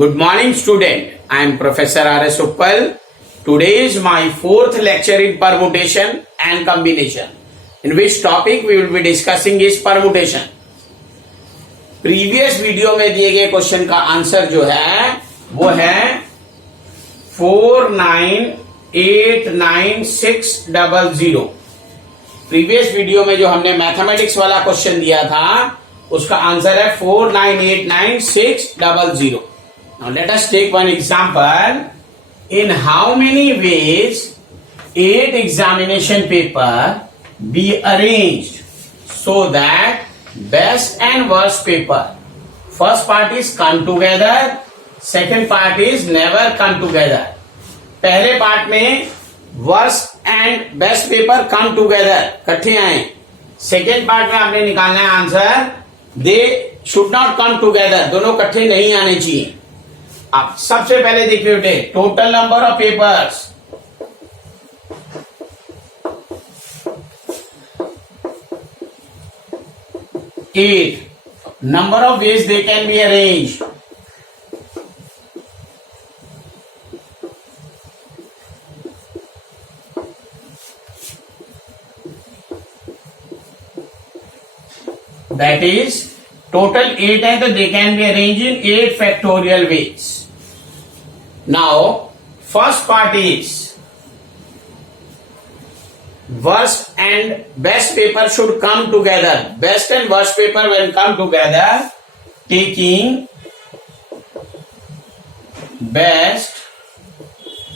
Good morning, student. I am Professor R.S. Uppal. Today is my fourth lecture in permutation and combination, in which topic we will be discussing is permutation. Previous video में दिए गए क्वेश्चन का आंसर जो है वो है 4989600. Previous video में जो हमने मैथमेटिक्स वाला क्वेश्चन दिया था उसका आंसर है 4989600. Now let us take one example. In how many ways 8 examination paper be arranged so that best and worst paper, first part is come together, second part is never come together. पहले पार्ट में worst and best paper come together इकट्ठे आए. Second part में आपने निकालना है answer they should not come together, दोनों इकट्ठे नहीं आने चाहिए. अब सबसे पहले देखिए बेटे, total number of papers. Eight. Number of ways they can be arranged. That is total 8 है तो they can be arranged in 8 factorial ways. Now first part is worst and best paper should come together. Best and worst paper will come together, taking best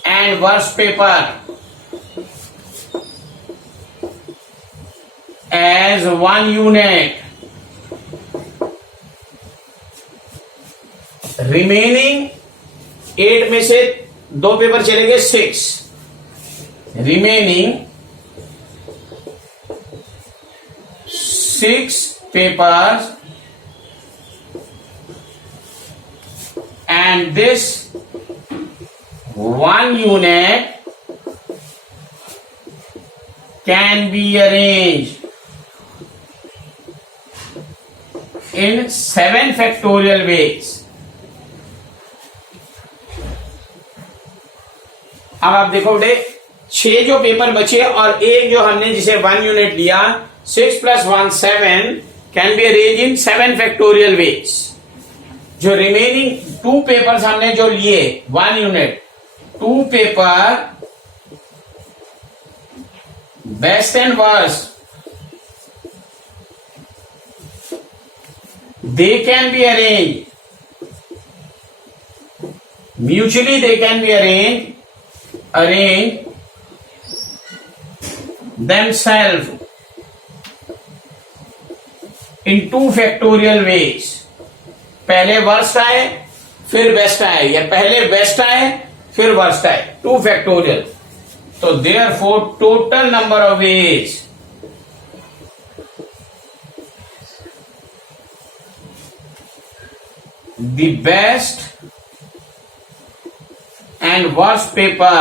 and worst paper as one unit. Remaining 8 में से 2 पेपर चलेंगे 6. रिमेनिंग 6 papers and this one unit can be arranged in 7 factorial ways. अब आप देखो बेटे 6 जो पेपर बचे और एक जो हमने जिसे 1 यूनिट लिया, 6 + 1 7 can be arrange in 7 factorial veg. जो रिमेनिंग 2 पेपर्स हमने जो लिए 1 यूनिट, 2 paper best and worst they can be arrange mutually, they can B arrange themselves in 2 factorial ways. पहले वर्स्ट आए फिर बेस्ट आए, या पहले बेस्ट आए फिर वर्स्ट आए, 2 factorial. तो therefore total number of ways the best and worst paper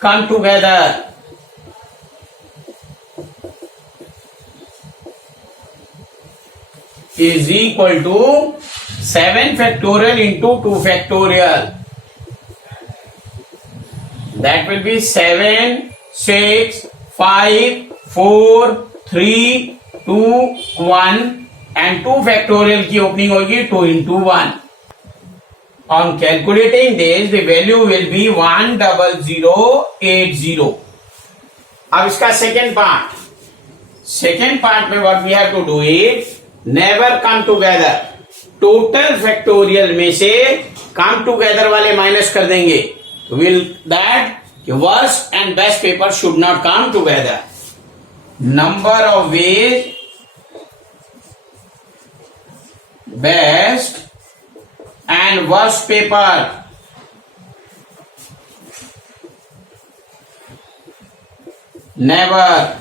come together is equal to 7 factorial into 2 factorial. That will be 7, 6, 5, 4, 3, 2, 1 and 2 factorial की ओपनिंग होगी 2 into 1. On calculating this, the value will be 10080. अब इसका सेकेंड पार्ट में what we have to do is never come together. Total factorial में से come together वाले माइनस कर देंगे, will that worst and best paper should not come together. Number of ways best and worst paper never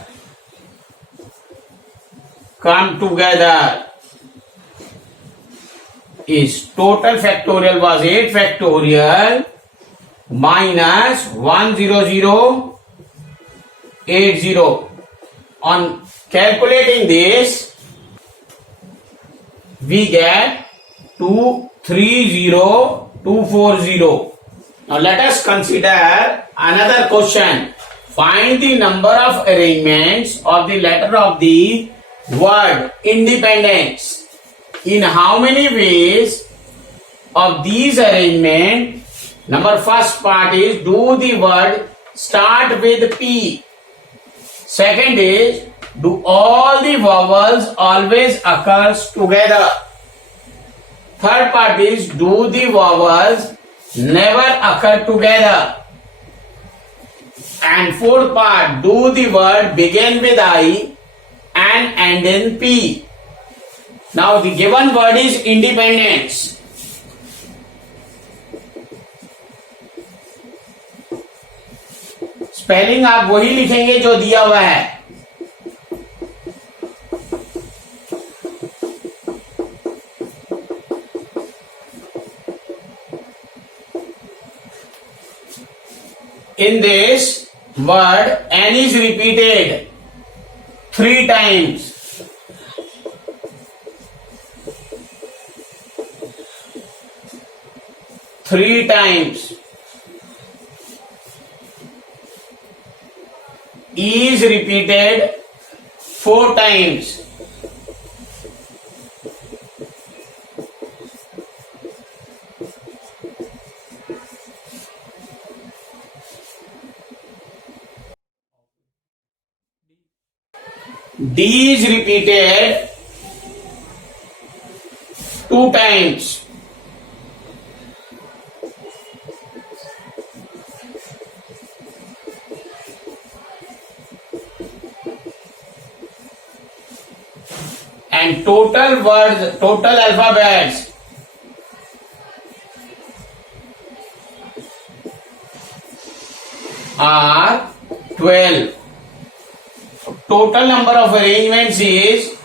come together is total factorial was 8 factorial minus 10080 on Calculating this, we get 230240. Now let us consider another question. Find the number of arrangements of the letter of the word independence. In how many ways of these arrangement? Number first part is, do the word start with P. Second is, do all the vowels always occurs together? Third part is, do the vowels never occur together? And fourth part, do the word begin with I and end in P? Now the given word is independence. Spelling आप वही लिखेंगे जो दिया हुआ है. In this word, N is repeated 3 times. Three times. E is repeated 4 times. D is repeated 2 times. And total words, total alphabets are 12. Total number of arrangements is,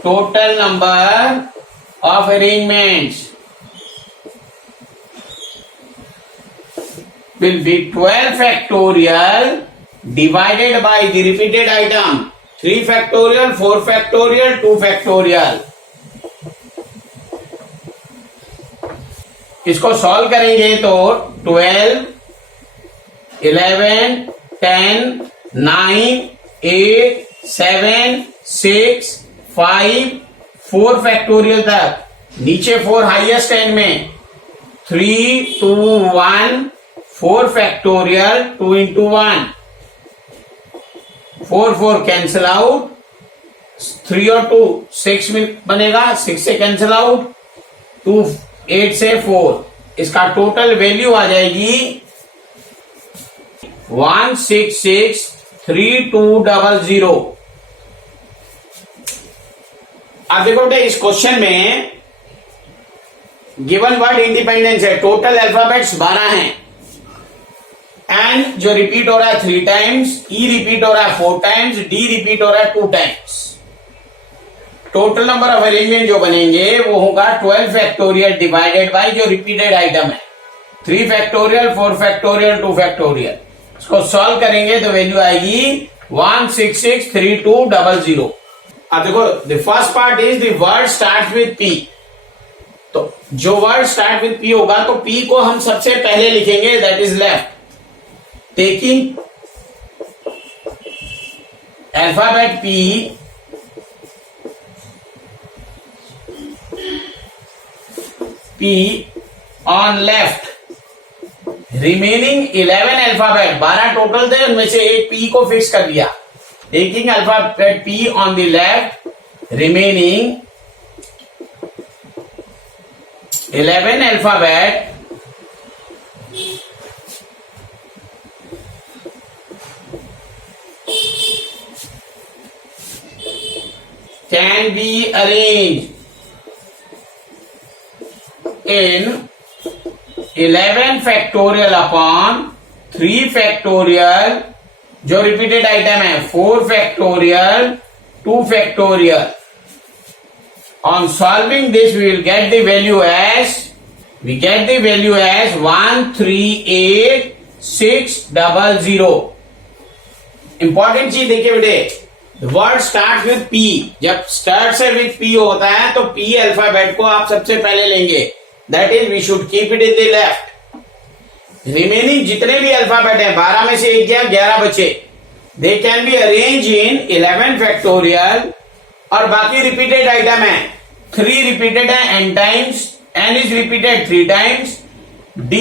total number of arrangements will be 12 factorial divided by the repeated item. 3 factorial, 4 factorial, 2 factorial. इसको सॉल्व करेंगे तो 12, 11, 10, 9, 8, 7, 6, 5, 4 फैक्टोरियल तक. नीचे 4 highest and में 3, 2, 1, 4 फैक्टोरियल 2 into 1. 4 4 cancel out. 3 और 2 6 में बनेगा. 6 से कैंसिल आउट. 2 8 से 4. इसका टोटल वैल्यू आ जाएगी 1663200. अब देखो बेटे, इस क्वेश्चन में गिवन वर्ड इंडिपेंडेंस है. टोटल अल्फाबेट्स 12 हैं. एन जो रिपीट हो रहा है 3 टाइम्स, ई रिपीट हो रहा है 4 टाइम्स, डी रिपीट हो रहा है 2 times. Total number of arrangement जो बनेंगे वो होगा 12 फैक्टोरियल डिवाइडेड बाय जो रिपीटेड आइटम है. 3 फैक्टोरियल, 4 फैक्टोरियल, 2 फैक्टोरियल. इसको सॉल्व करेंगे तो वैल्यू आएगी 1663200. अब देखो, the first part is the word start with P. तो जो वर्ड स्टार्ट विद पी होगा तो पी को हम सबसे पहले लिखेंगे, that is left. Taking alphabet P, P on left, remaining 11 अल्फाबेट, 12 टोटल थे, उनमें से एक P को फिक्स कर दिया. Taking alphabet P on the left, remaining 11 alphabet can be arranged in 11 factorial upon 3 factorial जो रिपीटेड आइटम है, 4 factorial, 2 factorial. On solving this we will get the value as 138,600. इंपॉर्टेंट चीज देखिए बेटे, वर्ड स्टार्ट विथ पी। जब स्टार्ट से विथ पी होता है तो पी अल्फाबेट को आप सबसे पहले लेंगे, that is we should keep it in the left. Remaining जितने भी अल्फाबेट हैं, 12 में से एक गया, 11 बचे, दे कैन बी अरेंज इन 11 फैक्टोरियल। और बाकी रिपीटेड आइटम है, 3 रिपीटेड है n times, n is repeated 3 times, d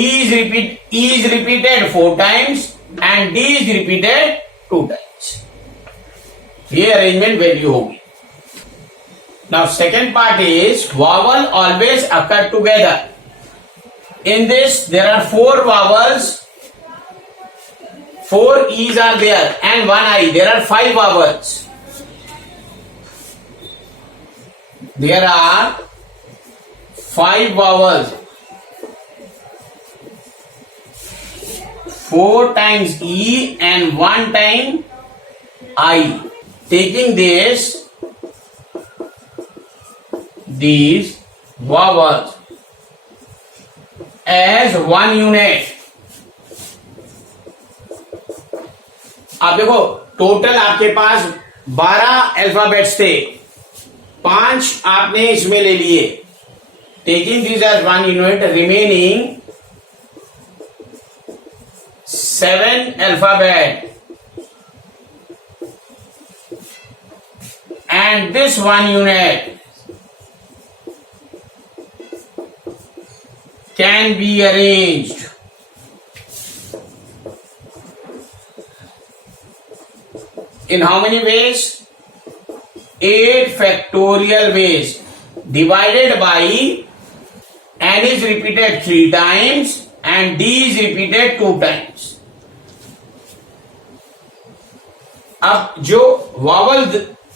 is repeated 4 times and d is repeated 2 times. ये अरेंजमेंट वैल्यू होगी। Now second part is vowel always occur together. In this there are 4 vowels, 4 e's are there and 1 I. There are 5 vowels. There are 5 vowels. 4 times E and 1 time I. Taking these vowels as one unit. अब देखो टोटल आपके पास 12 अल्फाबेट्स थे, 5 आपने इसमें ले लिए। Taking this as one unit, remaining 7 alphabet and this one unit can be arranged in how many ways? 8 factorial ways, divided by n is repeated 3 times and d is repeated 2 times. अब जो वावल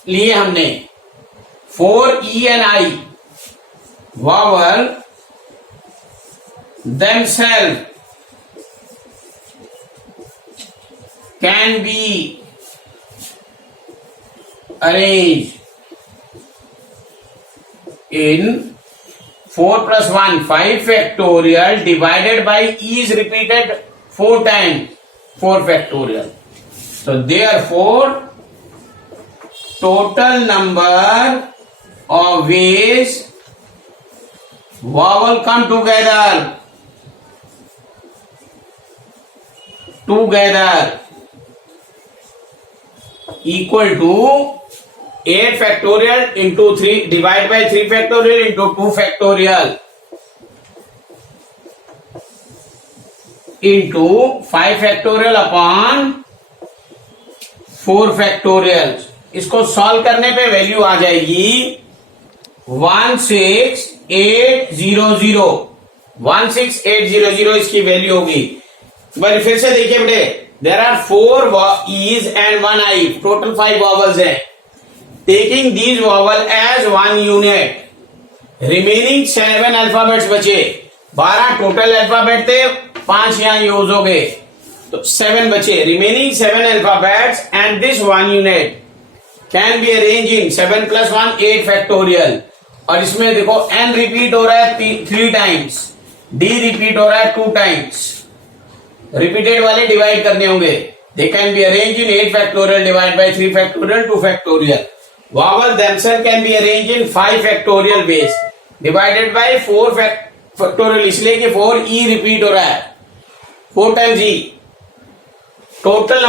लिए हमने 4 E and I, vowel themselves can be arranged in 4 plus 1, 5 factorial divided by E is repeated 4 times, 4 factorial. So therefore total number of ways vowel come together equal to 8 factorial into 3 divided by 3 factorial into 2 factorial into 5 factorial upon 4 factorial. इसको सॉल्व करने पे वैल्यू आ जाएगी 16800। 16800 इसकी वैल्यू होगी। बार फिर से देखिए बेटे, there are 4 E's and 1 I, total 5 vowels है। Taking these vowel as one unit, remaining 7 alphabets बचे। 12 टोटल अल्फाबेट थे, 5 यहां यूज हो गए, तो 7 बचे। रिमेनिंग 7 alphabets and this one unit can be arrange in 7 plus 1 8 फैक्टोरियल। और इसमें देखो n रिपीट हो रहा है 3 टाइम्स, d रिपीट हो रहा है 2 टाइम्स। रिपीटेड वाले डिवाइड करने होंगे। दे can be arrange in 8 factorial divide by 3 फैक्टोरियल 2 factorial. Vowel themselves can be arrange in 5 factorial base divided by 4 फैक्टोरियल, इसलिए कि 4 e रिपीट हो रहा है 4 times e। Total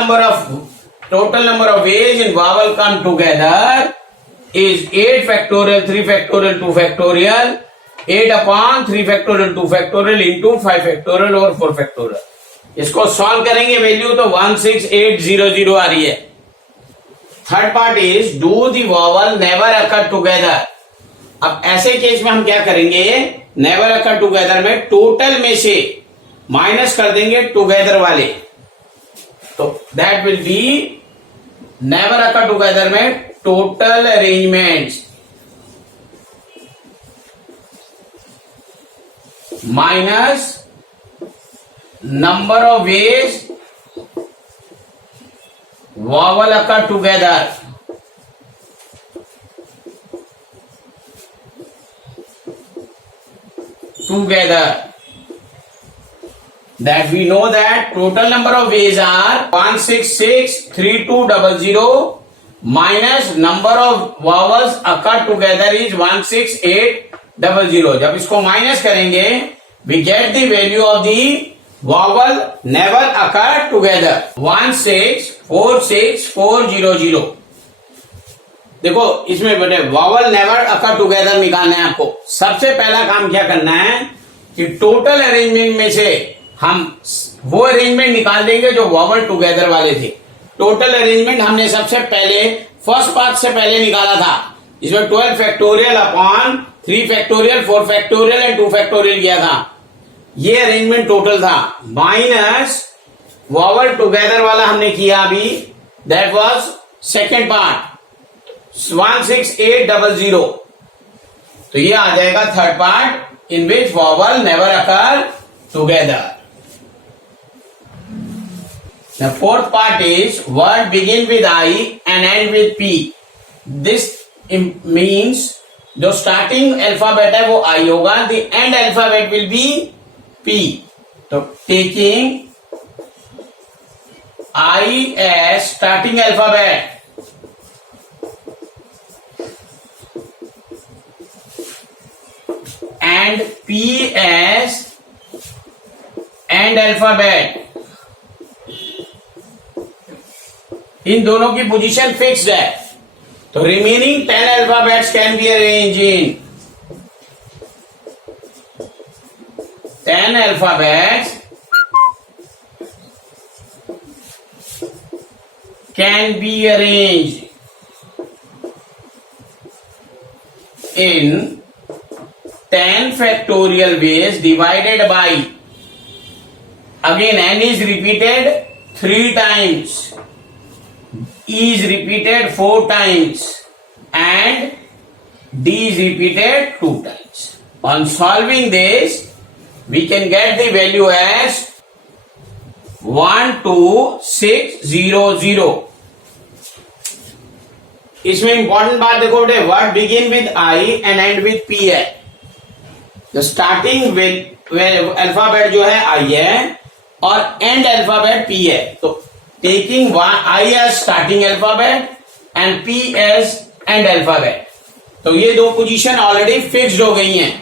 number of ways in vowel come together is 8 factorial, 3 factorial, 2 factorial, 8 upon 3 factorial, 2 factorial into 5 factorial और 4 factorial। इसको सॉल्व करेंगे वैल्यू तो 16800 आ रही है। Third part is do the vowel never occur together. अब ऐसे केस में हम क्या करेंगे, नेवर अकर टुगेदर में टोटल में से माइनस कर देंगे टुगेदर वाले, तो that will be never occur together में total arrangements minus number of ways vowel occur together. That we know that total number of ways are 1663200 minus number of vowels occur together is 16800. जब इसको minus करेंगे we get the value of the vowel never occur together 1646400. देखो इसमें बेटे vowel never occur together निकालना है आपको. सबसे पहला काम क्या करना है कि टोटल अरेंजमेंट में से हम वो अरेंजमेंट निकाल देंगे जो वॉवल टुगेदर वाले थे. टोटल अरेंजमेंट हमने सबसे पहले फर्स्ट पार्ट से पहले निकाला था, जिसमें 12 फैक्टोरियल अपॉन 3 फैक्टोरियल 4 फैक्टोरियल एंड 2 फैक्टोरियल किया था. ये अरेंजमेंट टोटल था. माइनस वॉवल टुगेदर वाला हमने किया अभी, दैट वाज सेकेंड पार्ट 16800. तो ये आ जाएगा third part in which vowel never occur together. The fourth part is word begin with I and end with P. This means जो starting alphabet है वो I होगा, the end alphabet will be P. तो taking I as starting alphabet and P as end alphabet, इन दोनों की position fixed है. तो रिमेनिंग 10 alphabets can be arrange in 10 alphabets can be arrange in 10 factorial ways divided by, again n is repeated 3 times, E is repeated 4 times and D is repeated 2 times. On solving this, we can get the value as 12600. इसमें इंपॉर्टेंट बात देखो बेटे, word begin with I and end with P है. जो starting alphabet जो है I है और एंड अल्फाबेट P है. तो taking I as starting alphabet and P as end alphabet, तो ये दो पोजीशन ऑलरेडी फिक्स्ड हो गई हैं.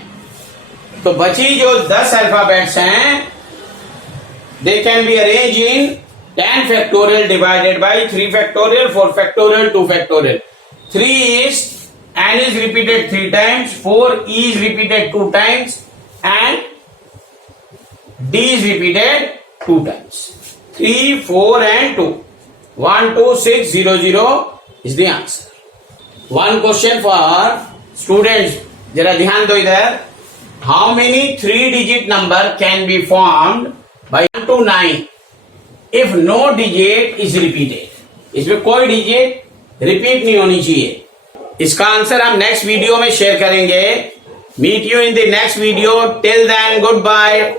तो बची जो 10 अल्फाबेट्स हैं दे can be arrange in 10 factorial divided by 3 फैक्टोरियल 4 फैक्टोरियल 2 फैक्टोरियल. 3 is n is repeated 3 times, 4 E is repeated 2 times and D is repeated 2 times. 3, 4 and 2. 12600 is the answer. One question for students. जरा ध्यान दो इधर. How many 3-digit number can be formed by 1 to 9 if no digit is repeated? इसमें कोई digit repeat नहीं होनी चाहिए. इसका आंसर हम नेक्स्ट वीडियो में शेयर करेंगे. Meet you in the next video. Till then, goodbye.